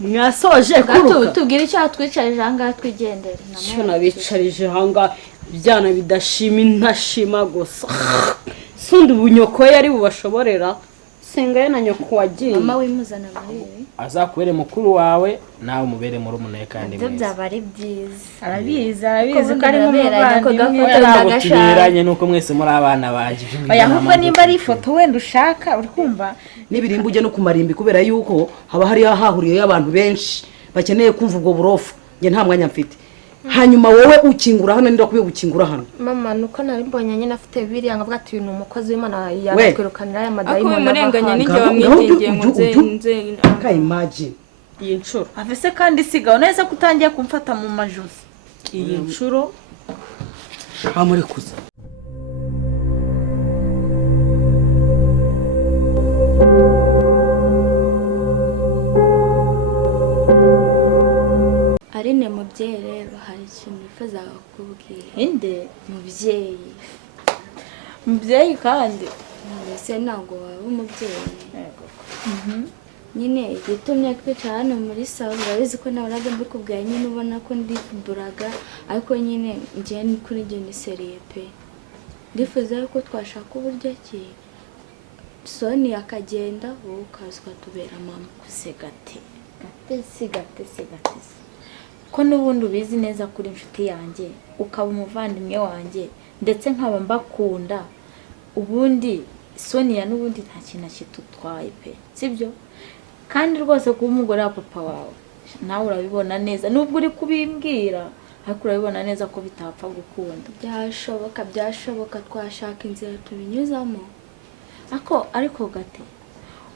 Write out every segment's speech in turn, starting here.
mwasoje kuruka tubwire icyo twicarije ahangaha twigendere cyo nabicarije ahangaha ibyana bidashima intashima gusa sundi ubunyoko yari bubashoborera sengaye na nyoko wagiye mama wimuzana muri ibi azakubere mukuru wawe nawe umubere muri umuneye kandi ibyo byaba ari byiza arabizi ko ari mu ntabwo tuberanye nuko mwese muri abana baje oya ahubwo nimba ari ifoto wenda ushaka uri kumva n'ibirimbo ujye no kumarimbi kubera yuko haba hari hahuriyeyo abantu benshi bakeneye kumva ubwo burofu njye nta mwanya mfite hanyuma wowe ukingura hano ninde wakwiye gukingura hano mama nuko nari mbonye nyine afite biriya ngavuga ati uyu ni umukozi w'Imana yaratwirukanira aya madayimoni murenganya n'ijye wamwitegeye ngo nze ka imagine iyi nshuro avese kandi sigaho neza kutangiye kumfata mu majosi iyi nshuro bamurekuza Arine mubyeyi rero hari ikintu nifuza kukubwira inde mubyeyi kandi mbese ntabwo waba umubyeyi nyine igitumye twicara hano muri salo urabizi ko nahoraga mbikubwira nyine ubona ko ndi buraga ariko nyine njye kuri njye ni seriye pe ndifuza ko twashaka uburyo ki Soni akagenda wowe ukaza ukatubera mama gate ko n'ubundi ubizi neza kuri inshuti yanjye ukaba umuvandimwe wanjye ndetse nkaba mbakunda ubundi Sonia n'ubundi nta kintu kitutwaye pe sibyo kandi rwose kuba umugore wa papa wawe nawe urabibona neza nubwo uri kubimbwira ariko urabibona neza ko bitapfa gukunda byashoboka twashaka inzira tubinyuzamo ariko gate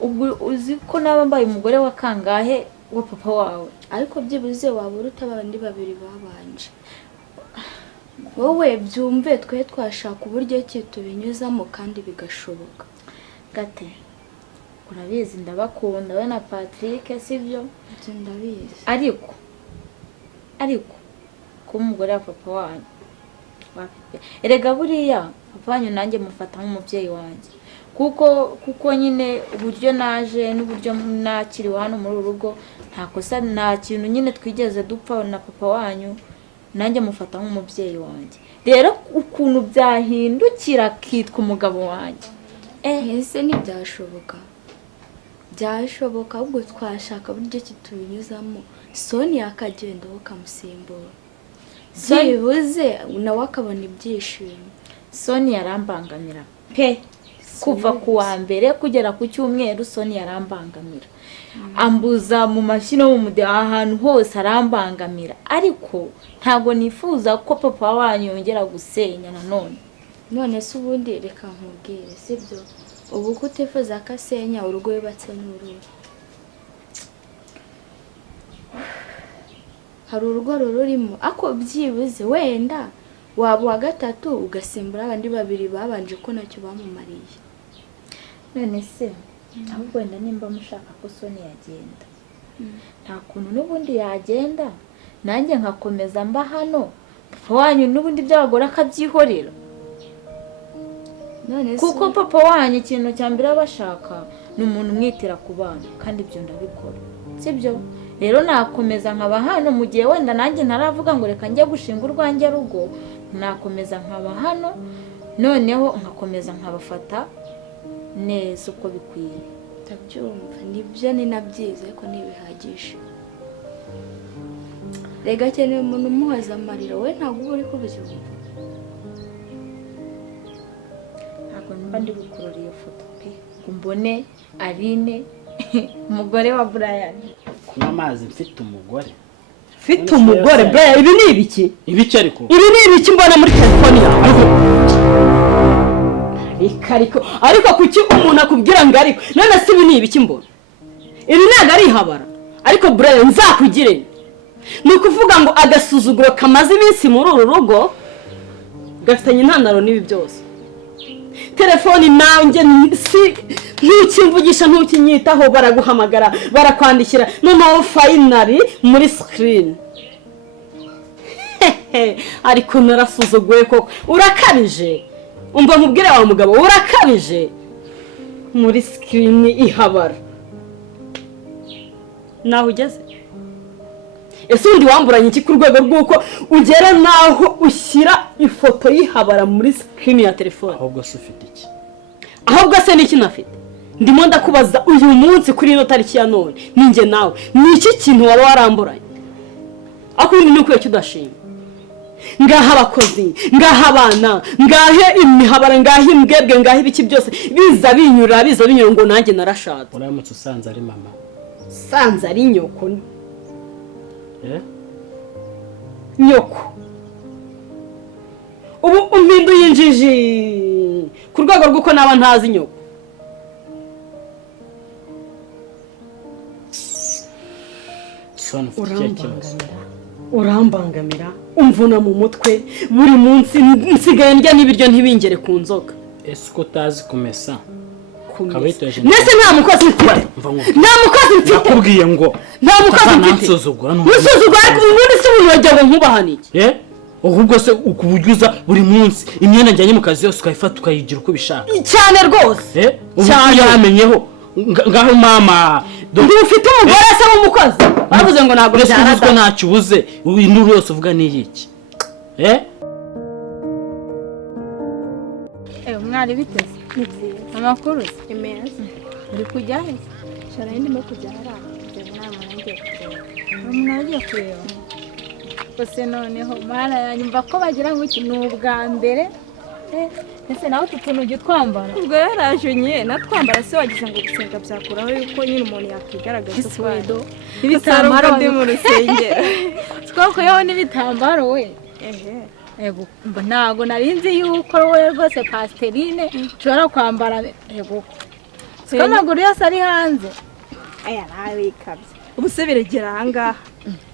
ubwo uzi ko naba mbaye umugore wa kangahe wa papa wawe ariko byibuze waba uruta abandi babiri babanje wowe byumve twe twashaka uburyo ki tubinyuzamo kandi bigashoboka gate urabizi ndabakunda we na Patrick sivyo ndabizi ariko ko umugore wa papa wanyu erega buriya papa wanyu nanjye mufata nk'umubyeyi wanjye kuko nyine uburyo naje n'uburyo nakiriwe hano muri urugo nta kosa nta kintu nyine twigeze dupfa na papa wanyu nanjye mufata nk'umubyeyi wanjye rero ukuntu byahindukira kitwa umugabo wanjye ese byashoboka ahubwo twashaka buryo kitubinyuzamo Sonia akagenda ukamusimbura byibuze nawe akabona ibyishimo Sonia yarambangamira pe kuva ku wa mbere kugera ku cyumweru Sonia yarambangamira ambuza mu mashino mu mude ahantu hose arambangamira ariko ntago nifuza ko papa wanyu yongera gusenya none se ubundi reka nkubwire sibyo ubu kutifuza ko asenya urugo yubatse n'urugo hari urugo rurimo ako byibuze wenda waba wa gatatu ugasimbura abandi babiri babanje ko nacyo bamumariye none se ahubwo wenda nimba mushaka ko Sonia yagenda nta kuntu n'ubundi yagenda nanjye nkakomeza mba hano papa wanyu n'ubundi byagora akabyihorera kuko papa wanyu ikintu cya mbere abashaka ni umuntu umwitira ku bana kandi ibyo ndabikora sibyo rero nakomeza nkaba hano mu gihe wenda nanjye ntaravuga ngo reka njye gushinga urwanjye rugo nakomeza nkaba hano noneho nkakomeza nkabafata neza uko bikwiye ndabyumva nibyo ni nabyiza ariko ntibihagije rega cyane umuntu umuhoza amarira we ntabwo uba uri kubyumva ntabwo mba ndi gukurura iyo foto pe mbone Aline umugore wa Brian kunywa amazi mfite umugore Brian ibi ni ibiki ariko ibi ni ibiki mbona muri telefone yawe ariko kuki umuntu akubwira ngo ariko none se ibi ni ibiki mbona ibi ntabwo ari ihabara ariko Brian nzakugire ni ukuvuga ngo agasuzuguro kamaze iminsi muri uru rugo gafitanye intandaro n'ibi byose telefoni nanjye ntukimvugisha ntukinyitaho baraguhamagara barakwandikira noneho finally muri screen ariko narasuzuguye koko urakabije umva nkubwire wa mugabo urakabije muri screen ihabara naho ugeze ese undi wamburanye iki ku rwego rw'uko ugera naho ushyira ifoto y'ihabara muri sikirini ya telefone? ahubwo se ufite iki? ahubwo se n'iki nafite? ndimo ndakubaza uyu munsi kuri ino tariki ya none ninjye nawe ni iki kintu waba waramburanye? akundi ni ukwiye kudashima. ngaha abakozi, ngaha abana, ngahe imihabara, ngahe imbwebwe, ngahe ibiki byose biza binyura ngo nanjye narashatse. uramutse usanze ari mama? sanze ari nyoko. nyoko ubu umpinduye injiji ku rwego rw'uko naba ntazi nyoko. urambangamira umvuna mu mutwe buri munsi nsigaye ndya n'ibiryo ntibingere ku nzoga. ese uko utazi kumesa nese nta mukozi mfite. nta mukozi mfite. nakubwiye ngo nta mukozi mfite. nsuzugura ariko ubundi se umuntu wajya ngo nkubahanike. ahubwo se ukuburyo buri munsi imyenda njyanye mu kazi yose ukayifata ukayigira uko ubishaka cyane rwose. cyane yamenyeho ngaho mama ufite umugore se w'umukozi bavuze ngo ntabwo byarada ntacyo ubuze induru yose uvuga ni iki? mwari biteze ni byiza amakuru ni meza. uri kujya he? shara ndimo kujya hariya inama nagiye kureba. mwagiye kureba gusa noneho mara yanyumva ko bagira ngo iki ni ubwa mbere ese nawe utu tuntu ujya twambara? ubwo yaraje nyine natwambara se wagize ngo gusenga byakuraho yuko nyine umuntu yakwigaragaza iswedo ibitambaro ndi mu rusengero twakoyeho n'ibitambaro we. Ego ntago narinzi yuko wowe rwose pasiterine ushobora kwambara. Ego siko amaguru yose ari hanze. aya nawe wikabye ubu se biregera ahangaha.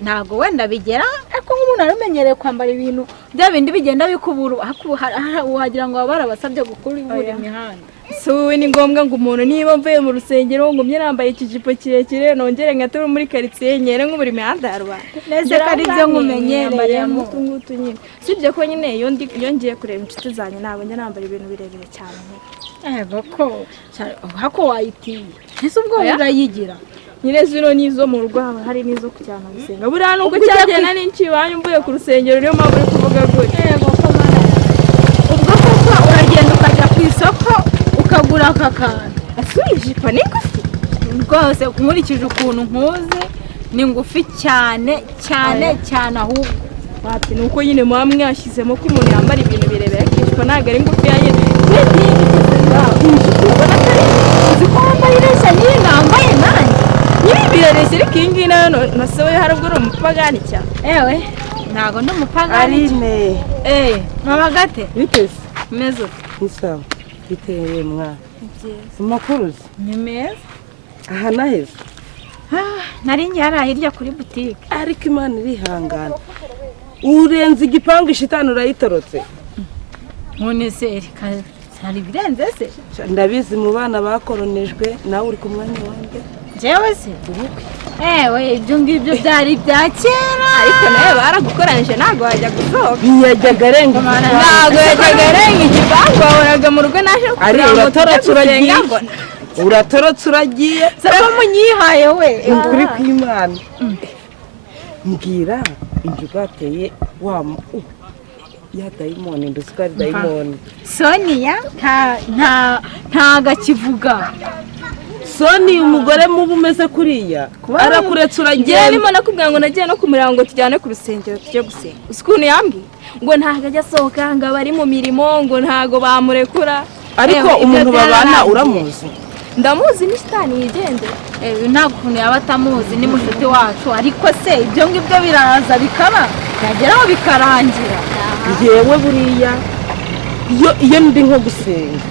ntago wenda bigera ariko nk'umuntu aramenyereye kwambara ibintu bya bindi bigenda bikubura wagira ngo baba barabasabye gukura ibura imihanda. si wowe ni ngombwa ngo umuntu niba mvuye mu rusengero ngo mye nambaye ikijipo kirekire nongere ngaturi muri karitsiye nyere nk'uburi imihanda ya rubanda. neze ko ari byo nkumenyereyemo ngutu nyine sibyo ko nyine iyo ngiye kureba inshuti zanjye ntabwo njya nambara ibintu birebire cyane. ego ko hako wayitiye ese ubwo urayigira nyine zino nizo mu rugo haba hari nizo kujyana gusenga buriya nuko cyagenda n'inciwanyu mvuye ku rusengero niyo mpamvu uri kuvuga gutya. ego ko mara ubwo koko uragenda ukajya ku isoko ukagura aka kantu. ese ijipo ni ngufi rwose nkurikije ukuntu nkuze ni ngufi cyane cyane cyane ahubwo bati nuko nyine muba mwashyizemo ko umuntu yambara ibintu birebire akishwa ntabwo ari ngufi yanye uzi ko wambaye ireshya niyo nambaye nanjye nyine birareshya ariko iyi ngiyi nayo nasohoye hari ubwo uri umupagani cyane. ewe ntabwo ndi umupagani. Arine mama gate biteze meze isawa biteye mwana amakuru ni meza. aha naheze nari ngiye hariya hirya kuri butike ariko imana irihangana urenze igipangu ishitani urayitorotse. none se hari ibirenze se? ndabizi mu bana bakoronejwe nawe uri ku mwanya wanjye. njyewe se ewe ibyo ngibyo byari bya kera ariko nawe baragukoranije ntabwo wajya gusohoka. ntiyajyaga arenga ntabwo yajyaga arenga igipangu wahoraga mu rugo naje uratorotse uragiye uratorotse uragiye saba munyihaye we ukuri kw'Imana. mbwira inzu bateye ya dayimoni nduzi ko ari dayimoni. Sonia ntago akivuga. Soni umugore mubi umeze kuriya arakuretse uragiye. Ndimo nakubwira ngo nagiye no kumuranga ngo tujyane ku rusengero tujye gusenga. Ukuntu yambwiye ngo ntago ajya asohoka ngo bari mu mirimo ngo ntago bamurekura. Ariko umuntu babana uramuzi? Ndamuzi ni shitani yigendera. Ntabwo ukuntu yaba atamuzi ni mushuti wacu ariko se ibyo ngibyo biraza bikaba yageraho bikarangira. Yewe buriya iyo ndi nko gusenga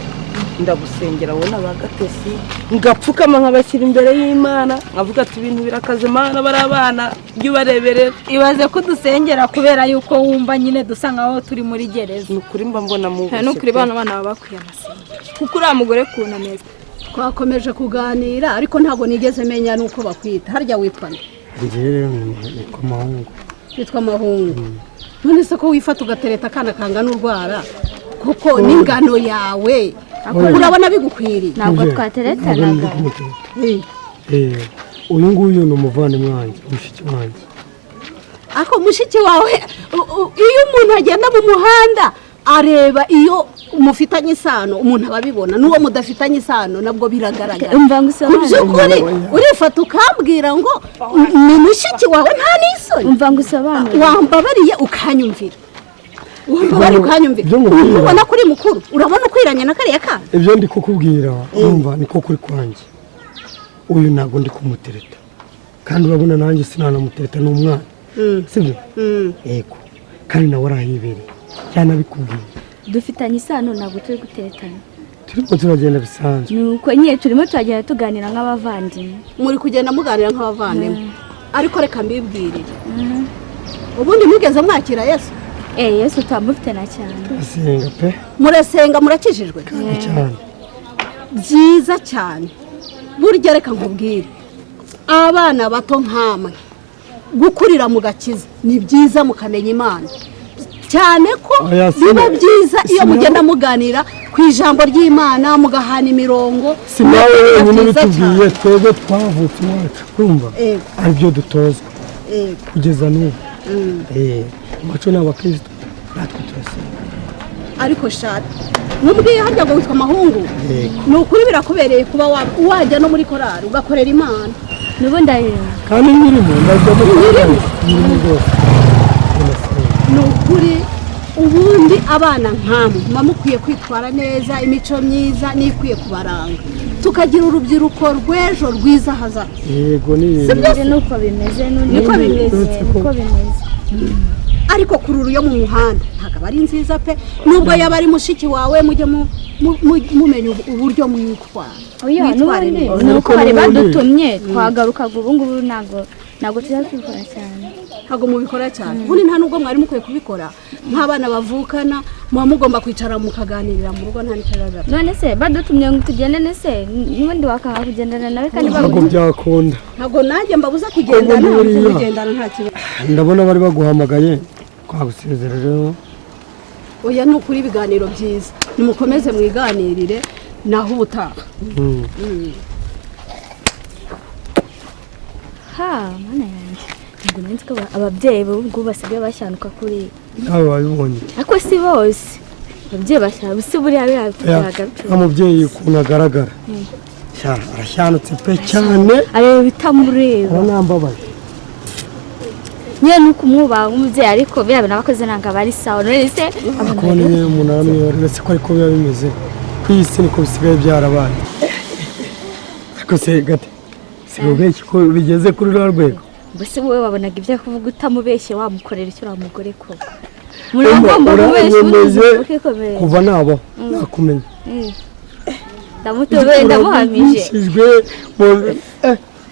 ndagusengera wowe n'abagatesi ngapfukama nkabashyira imbere y'Imana nkavuga ati ibintu birakaze Mana bari abana byo bareberera. Ibaze ko dusengera kubera yuko wumva nyine dusa nkaho turi muri gereza. Nukuri mba mbona mu nukuri bana baba bakwiye amasengesho kuko uriya mugore kunameza. Twakomeje kuganira ariko ntabwo nigeze menya nuko bakwita. Harya witwa nde? Njyewe niko mahungu. Witwa Mahungu. None se ko wifata ugatereta kana kangana urwara kuko n'ingano yawe urabona bigukwiriye. Ntabwo twateretanaga. Uyu nguyu ni umuvandimwe wanjye mushiki wanjye. ako mushiki wawe iyo umuntu agenda mu muhanda areba iyo mufitanye isano umuntu ababibona n'uwo mudafitanye isano nabwo biragaragara ku by'ukuri urifata ukambwira ngo ni mushiki wawe nta n'isoni wambabariye ukanyumvira ubona kuri mukuru urabona ukwiranye na kariya kana ibyo ndi kukubwira urumva niko kuri kwanjye uyu ntabwo ndi kumutereta kandi urabona nanjye sinanamutereta ni umwana sibyo yego kandi nawe arahibereye yanabikubwiye dufitanye isano ntabwo turi guteretana turimo turagenda bisanzwe nuko nyine turimo turagenda tuganira nk'abavandimwe muri kugenda muganira nk'abavandimwe ariko reka mbibwirire ubundi mugeze mwakira Yesu Yesu turamufitana cyane turasenga pe murasenga murakijijwe cyane byiza cyane burya reka nkubwire abana bato nk'amwe gukurira mu gakiza ni byiza mukamenya Imana cyane ko biba byiza iyo mugenda muganira ku ijambo ry'Imana mugahana imirongo si nawe wenyine bitubwiye twebwe twavutse iwacu urumva aribyo dutozwa kugeza n'ubu amaco ni abakristo natwe turasenga ariko shati nubwiye harya ngo witwa Mahungu ni ukuri birakubereye kuba wajya no muri korari ugakorera Imana nubu ndahera kandi nyirimo ndajya muri korari nyirimo rwose ni ukuri ubundi abana nk'amwe muba mukwiye kwitwara neza imico myiza n'ikwiye kubaranga tukagira urubyiruko rw'ejo rwiza hazaza yego ni nuko bimeze niko bimeze ariko kururu yo mu muhanda ntabwo ari nziza pe nubwo yaba ari mushiki wawe mujye mumenya uburyo mwitwara nuko bari badutumye twagarukaga ubu ngubu ntabwo tujya tubikora cyane ntabwo mubikora cyane ubundi nta nubwo mwari mukwiye kubikora nk'abana bavukana muba mugomba kwicara mukaganirira mu rugo nta n'ikibazo none se badutumye ngo tugendane se n'ubundi wakanga kugendana nawe kandi ntabwo byakunda ntabwo nanjye mbabuza kugendana kugendana nta kibazo ndabona bari baguhamagaye twagusezerera oya ni ukuri ibiganiro byiza nimukomeze mwiganirire naho ubutaha mana yanjye ntabwo nzi ko ababyeyi b'ubwo basigaye bashyanuka kuri nawe wabibonye ariko si bose ababyeyi bashyanuka si buriya biragaragara umubyeyi ukuntu agaragara arashyanutse pe cyane areba bitamureba aranambabaye nyine nuko umwubaha nk'umubyeyi ariko biriya bintu abakoze ntabwo aba ari sawa none se akubona nyine umuntu aramwiyorera se ko ariko biba bimeze ku isi niko bisigaye byarabaye ariko se gate ubeshye ko bigeze kuri rwa rwego mbese wowe wabonaga ibyo kuvuga utamubeshye wamukorera icyo uriya mugore koko muragomba kubeshya ubundi kuva nabaho nakumenya ndamutobeye ndamuhamije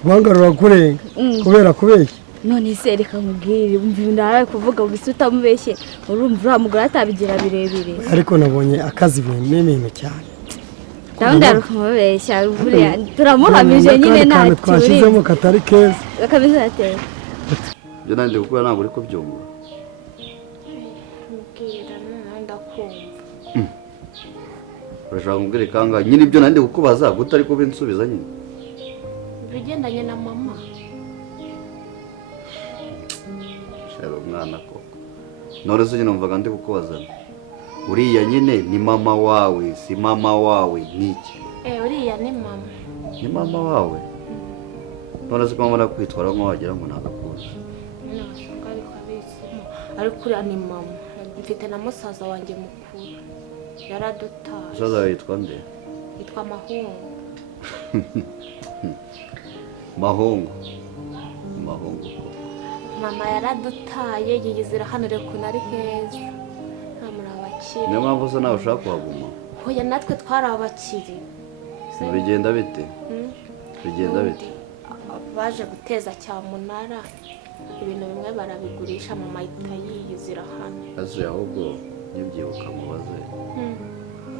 guhangarura kurenga kubera kubeshya none se reka nkubwire umva ibintu araye kuvuga ubise utamubeshye urumva uriya mugore atabigira birebire ariko nabonye akazi binini cyane ndabona rukamubeshya buriya turamuhamije nyine nta kintu twashizemo katari keza gakameze ateye byo nande gukora ntabwo uri kubyumva mbwira none ndakumva urashaka kumbwira ikanga nyine ibyo nande kukubaza guta ariko binsubiza nyine bigendanye na mama shara umwana koko none se nyine umvaga ndi kukubaza uriya nyine ni mama wawe si mama wawe niki uriya ni mama ni mama wawe none se ko mbona kwitwara nko wagira ngo nagakuze ariko uriya ni mama mfite na musaza wanjye mukuru yaradutaye musaza wawe yitwa nde yitwa Mahungu mahungu mama yaradutaye yiyizira hano reka unari heza nta muri abakiri niyo mpamvu se nawe ushaka kuhaguma hoya natwe twari abakiri bigenda bite baje guteza cyamunara ibintu bimwe barabigurisha mama ahita yiyizira hano ase ahubwo nibyibuka mubaze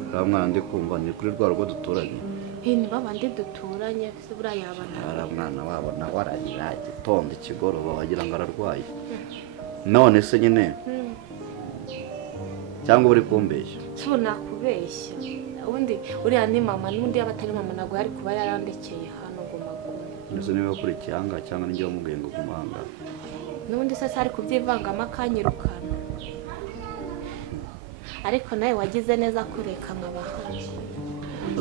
uriya mwana ndi kumva ni kuri rwa rugo duturanye ni babandi duturanye buriya yabana uriya mwana wabo nawe ararira igitondo ikigoroba wagira ngo ararwaye none se nyine cyangwa uri kumbeshya si nakubeshya ubundi uriya ni mama n'undi yaba atari mama ntabwo yari kuba yarandekeye hano ngo magumye ndetse niba kuri ikihanga cyangwa n'ijya wamubwiye ngo gumanga n'ubundi se ari kubyivangamo akanyirukana ariko nawe wagize neza kureka nk'abahari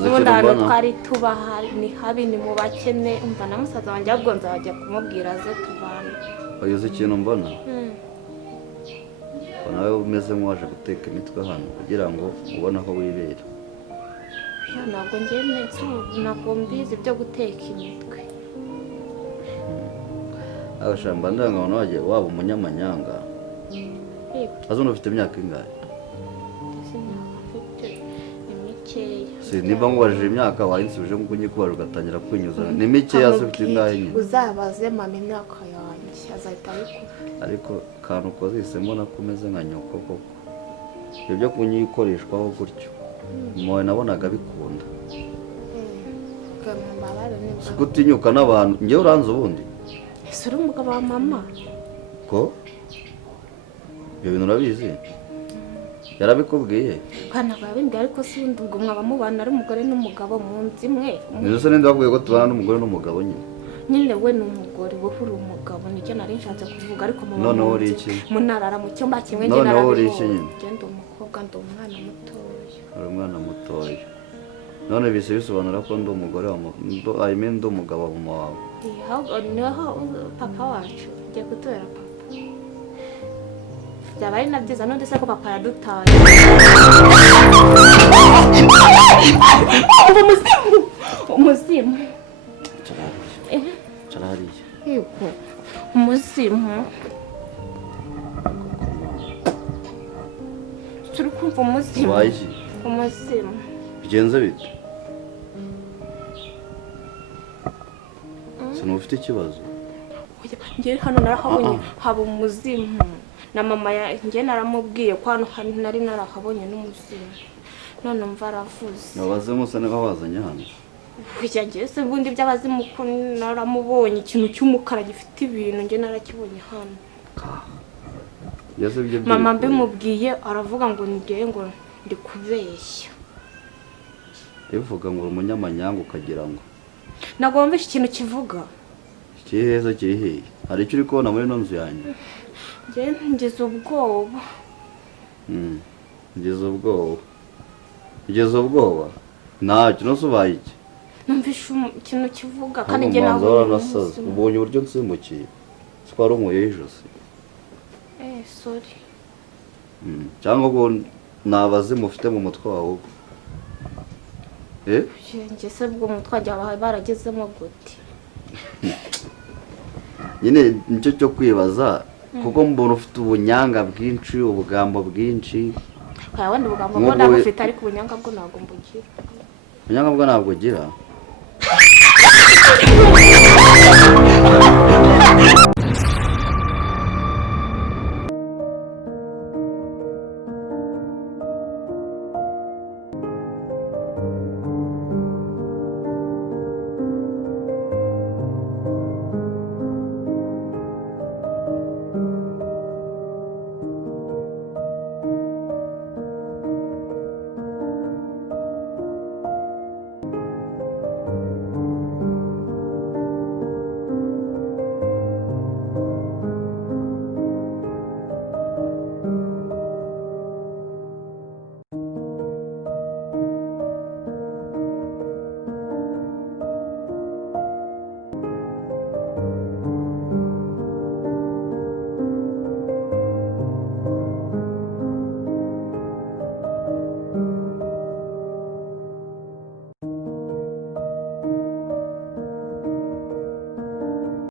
n'ubundi ahantu twari tuba ni habi ni mu bakene umva na musaza wanjye ahubwo nzajya kumubwira aze tubana wagize ikintu mbona nawe umeze nk'uwaje guteka imitwe hano kugira ngo ubone aho wibera ntabwo ngene ntabwo mbizi byo guteka imitwe abashamba ndangabona wagiye waba umunyamanyanga azona ufite imyaka ingahe si nimba nkubajije imyaka wayinsubije nk'uko nyikubaje ugatangira kwinyuza ni mikeya se ufite ingahe nyine uzabaze mama imyaka yanjye azahita abikora ariko kantu ukozisemo nako umeze nka nyoko koko ibyo byo kunyikoreshwaho gutyo mwowe nabonaga bikunda si gutinyuka n'abantu njyewe uranze ubundi ese uri umugabo wa mama ko ibyo bintu urabizi yarabikubwiye kana babimbye ariko si undi ubwo mwaba mubana ari umugore n'umugabo mu nzu imwe nizo se ninde wakubwiye ko tubana n'umugore n'umugabo nyine we ni umugore wowe uri umugabo nicyo nari nshatse kuvuga ariko noneho uri iki munarara mu cyumba kimwe njye narabibonye ndi umukobwa ndi umwana mutoya uri umwana mutoya none bise bisobanura ko ndi umugore wa ndi umugabo wa mama wawe niho papa wacu ugiye kutubera papa byaba ari na byiza none se ko papa yadutaye umuzimu carariye yego umuzimu turi kumva umuzimu wayi umuzimu bigenze bite sinufite ikibazo njye hano narahabonye haba umuzimu na mama njye naramubwiye ko hano nari narahabonye n'umuzimu none mva aravuze abazimu se niba wazanye hano bijyagiye se ubundi by'abazimu ko naramubonye ikintu cy'umukara gifite ibintu njye narakibonye hano mama mbimubwiye aravuga ngo ngiye ngo ndi kubeshya bivuga ngo umunyamanyanga ukagira ngo ntabwo wumvishe ikintu kivuga kiri heza kiri hehe hari icyo uri kubona muri ino nzu yanjye ngeze ubwoba ngeze ubwoba ntacyo nose ubaye iki numvishe ikintu kivuga kandi njye nawe nasaze ubonye uburyo nsimbukiye twari umuyeho ijosi sorry cyangwa ubwo nabazimu ufite mu mutwe wawe njye se ubwo umutwe wanjye baragezemo gute nyine nicyo cyo kwibaza kuko mbona ufite ubunyanga bwinshi ubugambo bwinshi wenda ubugambo bwo ndabufite ariko ubunyanga bwo ntabwo mbugira ubunyanga bwo ntabwo ugira